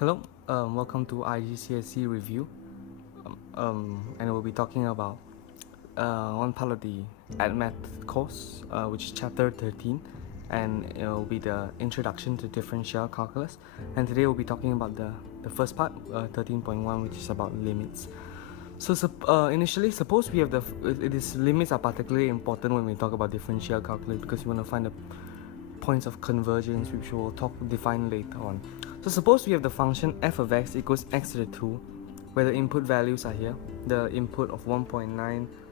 Hello, welcome to IGCSE review, and we'll be talking about one part of the math course, which is chapter 13, and it will be the introduction to differential calculus. And today we'll be talking about the first part, 13.1, which is about limits. So initially, suppose we have these limits are particularly important when we talk about differential calculus because we want to find the points of convergence, which we'll define later on. So suppose we have the function f of x equals x to the 2, where the input values are here, the input of 1.9,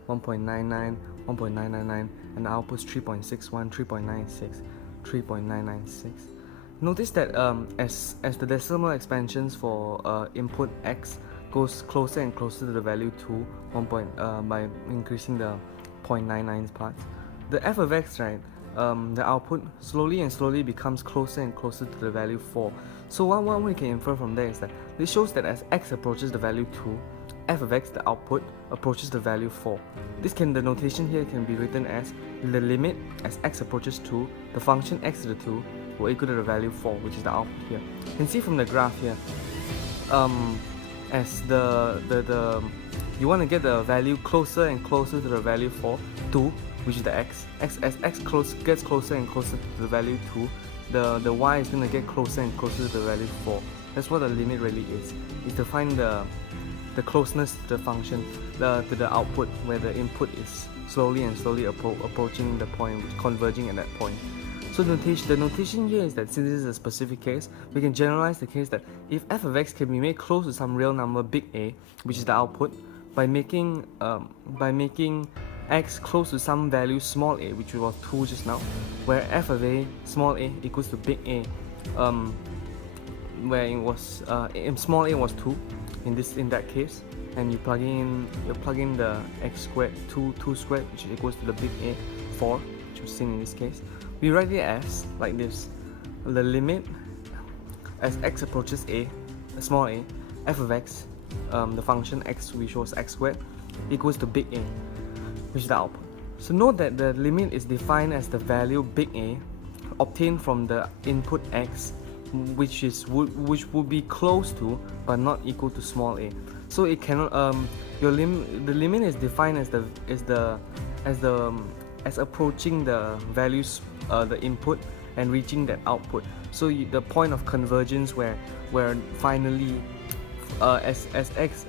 1.99, 1.999, and the output is 3.61, 3.96, 3.996. Notice that as the decimal expansions for input x goes closer and closer to the value 2, by increasing the 0.99 parts, the f of x, right, the output slowly and slowly becomes closer and closer to the value 4. So what we can infer from there is that this shows that as x approaches the value 2, f of x, the output, approaches the value 4. The notation here can be written as the limit as x approaches 2, the function x to the 2 will equal to the value 4, which is the output here. You can see from the graph here, as you want to get the value closer and closer to the value 4, 2, which is the x. As x gets closer and closer to the value 2, the y is going to get closer and closer to the value 4. That's what the limit really is to find the closeness to the function, to the output, where the input is slowly and slowly approaching the point, converging at that point. So the notation here is that since this is a specific case, we can generalize the case that if f of x can be made close to some real number big A, which is the output, by making x close to some value small a, which was 2 just now, where f of a small a equals to big A, where it was small a was 2 in that case, and you plug in the x squared 2 squared, which equals to the big A 4, which was seen in this case. We write it as like this: the limit as x approaches a, small a, f of x, the function x, which was x squared, equals to big A, which is the output. So note that the limit is defined as the value big A obtained from the input x, which would be close to but not equal to small a. So it cannot the limit is defined as approaching the values, the input, and reaching that output. So the point of convergence where finally as x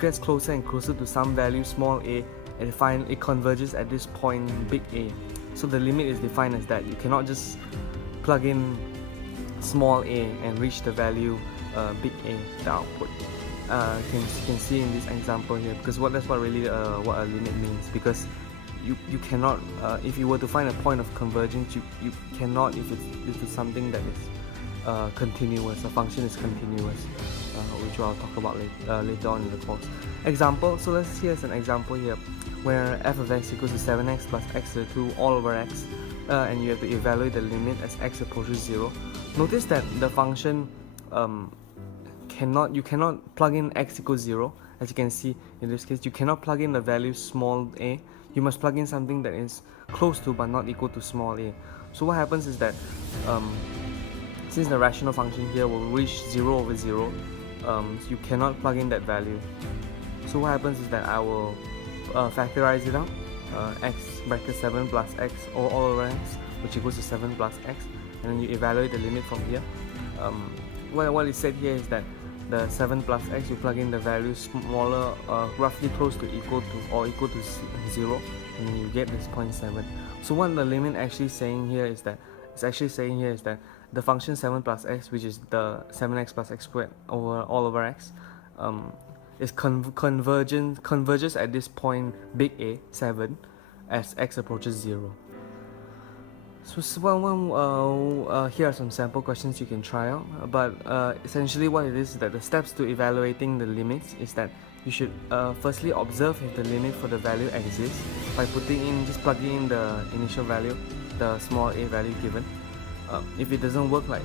gets closer and closer to some value small a, it converges at this point big A. So the limit is defined as that. You cannot just plug in small a and reach the value big A, the output. You can see in this example here, because that's what really what a limit means. Because you cannot, if you were to find a point of convergence, you cannot if it's something that is continuous. A function is continuous, which I'll talk about later on in the course. Example. So here's an example here where f of x equals to 7x plus x to the 2 all over x, and you have to evaluate the limit as x approaches 0. Notice that the function you cannot plug in x equals 0. As you can see in this case, you cannot plug in the value small a. You must plug in something that is close to but not equal to small a. So what happens is that since the rational function here will reach 0 over 0, you cannot plug in that value. So what happens is that I will factorize it out, x bracket 7 plus x all over x, which equals to 7 plus x, and then you evaluate the limit from here. What is said here is that the 7 plus x, you plug in the value smaller, roughly close to equal to 0, and then you get this 0.7. So what the limit actually saying here is that the function 7 plus x, which is the 7x plus x squared all over x, is converges at this point big A 7 as x approaches 0. So here are some sample questions you can try out, but essentially what it is that the steps to evaluating the limits is that you should firstly observe if the limit for the value exists by just plugging in the initial value, the small a value given. If it doesn't work like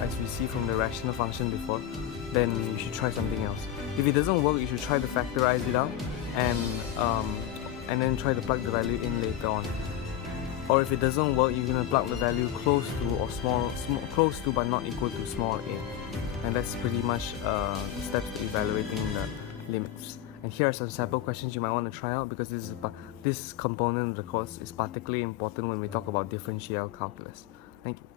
as we see from the rational function before, then you should try something else. If it doesn't work, you should try to factorize it out and then try to plug the value in later on. Or if it doesn't work, you're going to plug the value close to or close to but not equal to small a. And that's pretty much steps to evaluating the limits. And here are some sample questions you might want to try out, because this component of the course is particularly important when we talk about differential calculus. Thank you.